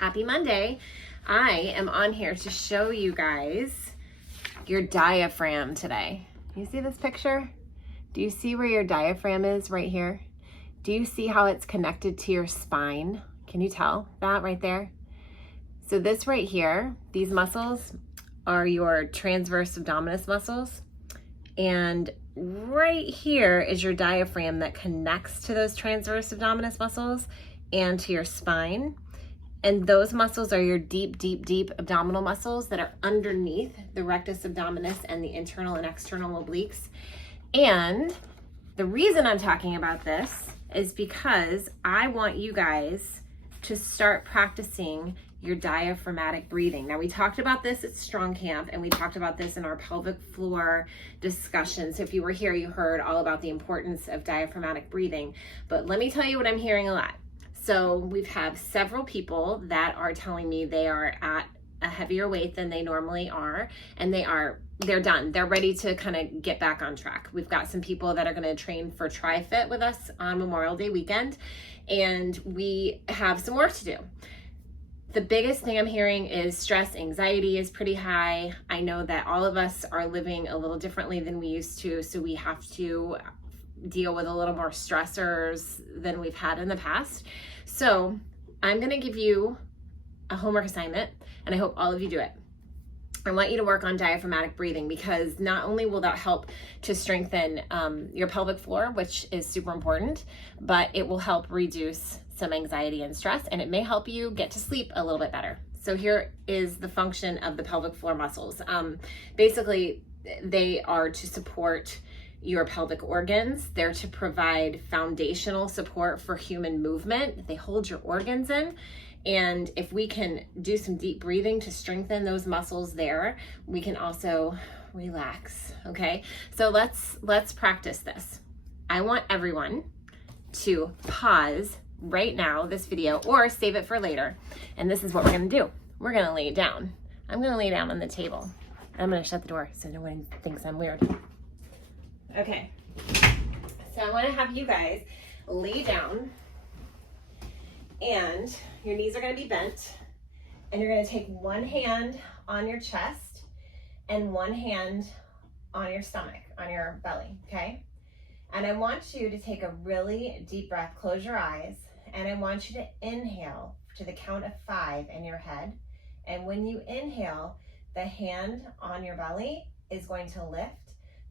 Happy Monday. I am on here to show you guys your diaphragm today. You see this picture? Do you see where your diaphragm is right here? Do you see how it's connected to your spine? Can you tell that right there? So this right here, these muscles are your transverse abdominis muscles. And right here is your diaphragm that connects to those transverse abdominis muscles and to your spine. And those muscles are your deep, deep, deep abdominal muscles that are underneath the rectus abdominis and the internal and external obliques. And the reason I'm talking about this is because I want you guys to start practicing your diaphragmatic breathing. Now, we talked about this at Strong Camp, and we talked about this in our pelvic floor discussion. So if you were here, you heard all about the importance of diaphragmatic breathing. But let me tell you what I'm hearing a lot. So we've had several people that are telling me they are at a heavier weight than they normally are, and they're done. They're ready to kind of get back on track. We've got some people that are going to train for Tri-Fit with us on Memorial Day weekend, and we have some work to do. The biggest thing I'm hearing is stress, anxiety is pretty high. I know that all of us are living a little differently than we used to, so we have to deal with a little more stressors than we've had in the past. So I'm going to give you a homework assignment, and I hope all of you do it. I want you to work on diaphragmatic breathing, because not only will that help to strengthen your pelvic floor, which is super important, but it will help reduce some anxiety and stress, and it may help you get to sleep a little bit better. So here is the function of the pelvic floor muscles. Basically, they are to support your pelvic organs. They're to provide foundational support for human movement. They hold your organs in. And if we can do some deep breathing to strengthen those muscles there, we can also relax, okay? So let's practice this. I want everyone to pause right now this video, or save it for later. And this is what we're gonna do. We're gonna lay down. I'm gonna lay down on the table. I'm gonna shut the door so no one thinks I'm weird. Okay, so I wanna have you guys lay down, and your knees are gonna be bent, and you're gonna take one hand on your chest and one hand on your stomach, on your belly, okay? And I want you to take a really deep breath, close your eyes, and I want you to inhale to the count of 5 in your head. And when you inhale, the hand on your belly is going to lift,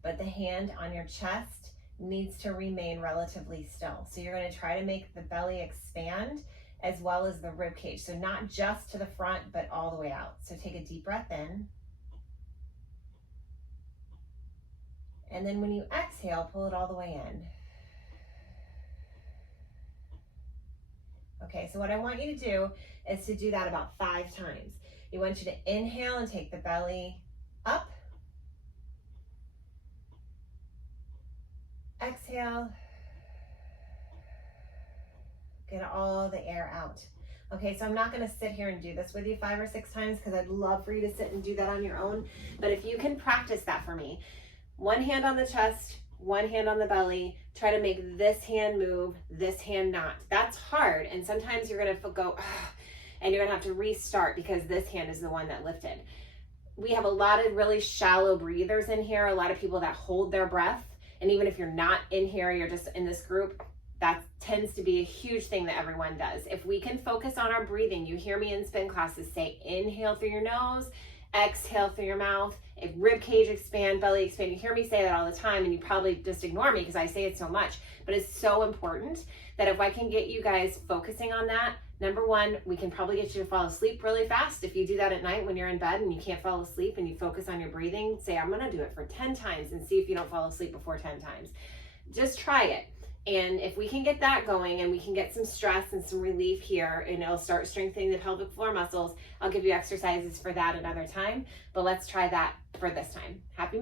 but the hand on your chest needs to remain relatively still. So you're going to try to make the belly expand as well as the rib cage. So not just to the front, but all the way out. So take a deep breath in. And then when you exhale, pull it all the way in. Okay, so what I want you to do is to do that about 5 times. I want you to inhale and take the belly up. Exhale. Get all the air out. Okay, so I'm not gonna sit here and do this with you 5 or 6 times, because I'd love for you to sit and do that on your own. But if you can practice that for me, one hand on the chest, one hand on the belly, try to make this hand move, this hand not. That's hard, and sometimes you're gonna go, and you're gonna have to restart because this hand is the one that lifted. We have a lot of really shallow breathers in here, a lot of people that hold their breath, and even if you're not in here, you're just in this group, that tends to be a huge thing that everyone does. If we can focus on our breathing, you hear me in spin classes say, inhale through your nose, exhale through your mouth, if rib cage expand, belly expand. You hear me say that all the time, and you probably just ignore me because I say it so much, but it's so important that if I can get you guys focusing on that, number one, we can probably get you to fall asleep really fast. If you do that at night when you're in bed and you can't fall asleep and you focus on your breathing, say, I'm gonna do it for 10 times and see if you don't fall asleep before 10 times. Just try it. And if we can get that going and we can get some stress and some relief here, and it'll start strengthening the pelvic floor muscles, I'll give you exercises for that another time. But let's try that for this time. Happy